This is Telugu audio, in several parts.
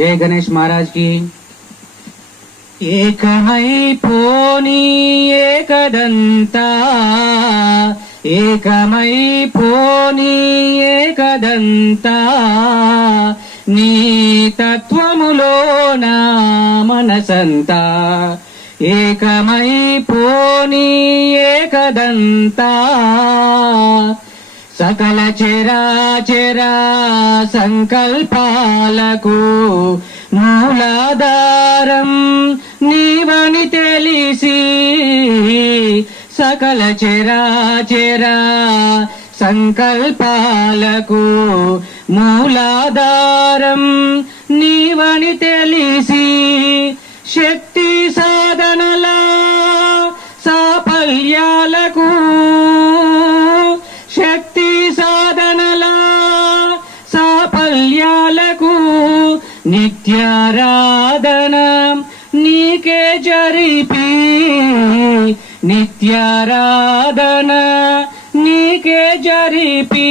जय गणेश महाराज की। एकमैपोनी एकदंता, एकमैपोनी एकदंता, नी तत्वमुलोना मनसंता। एकमैपोनी एकदंता, सकल चराचरा संकल्पाలకు మూలాధారం నీవని తెలిసి, సకల చరాచరా సంకల్పాలకు మూలాధారం నీవని తెలిసి, శక్తి సాధనల సాఫల్యాలకు, శక్తి సాధనల సాఫల్యాలకు నిత్యారాధన నీకే జరిపి, నిత్యారాధన నీకే జరిపి,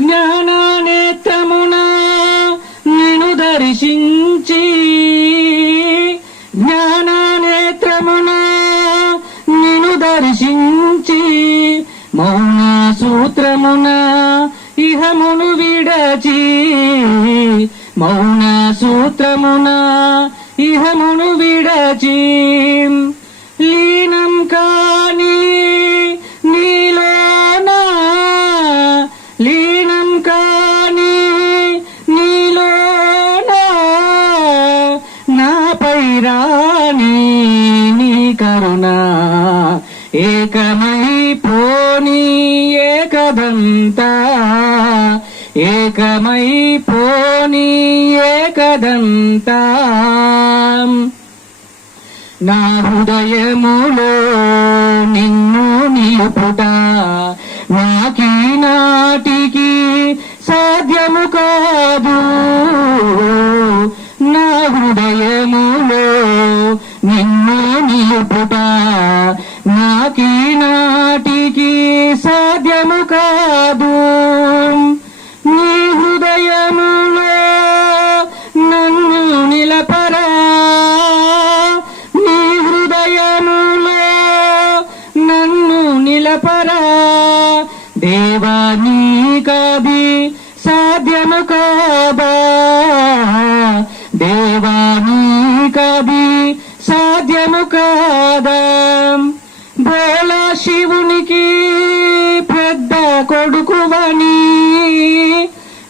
జ్ఞాననేత్రమున నిన్ను దర్శించి, జ్ఞాననేత్రమున నిన్ను దర్శించి, మౌన సూత్రమున ఇహమును విడచి, మౌన సూత్రమున ఇహమును విడచి, లీనం కాని నీలోనా, లీనం కాని నీలోనా, నాపై రాని నీ కరుణ, ఏకమైపోని ఏకదంతా, ఏకమైపోని ఏకదంతా, నా హృదయములో నిన్ను నిలుపుట నాకీనాటికి సాధ్యము కాదు, నా హృదయములో నిన్ను నిలుపుట నాకీనాటికి సాధ్యము కాదు, నీ హృదయములో నన్ను నిలపరా, నీ హృదయములో నన్ను నిలపరా, దేవా నీకది సాధ్యము కాదా, దేవా నీకది సాధ్యము కాదా, భోళా శివునికి పెద్ద కొడుకువని,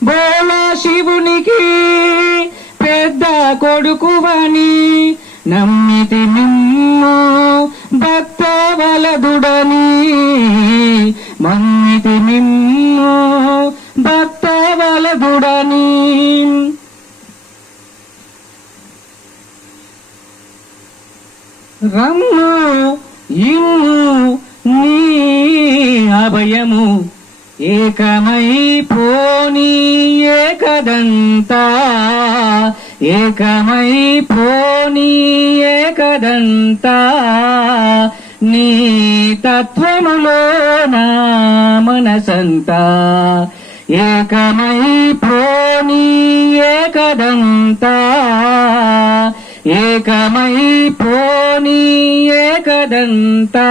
భోళా శివునికి పెద్ద కొడుకువని నమ్మితి నిన్ను భక్తవలదుడని, మమ్మితి నిన్ను భక్తవలదుడని, రమ్ము ఇమ్ము నీ అభయము, ఏకమైపోని ఏకదంతా, ఏకమైపోని ఏకదంతా, నీ తత్వములోన మనసంతా, ఏకమైపోని ఏకదంతా, ఏకమైపోని ఏకదంతా।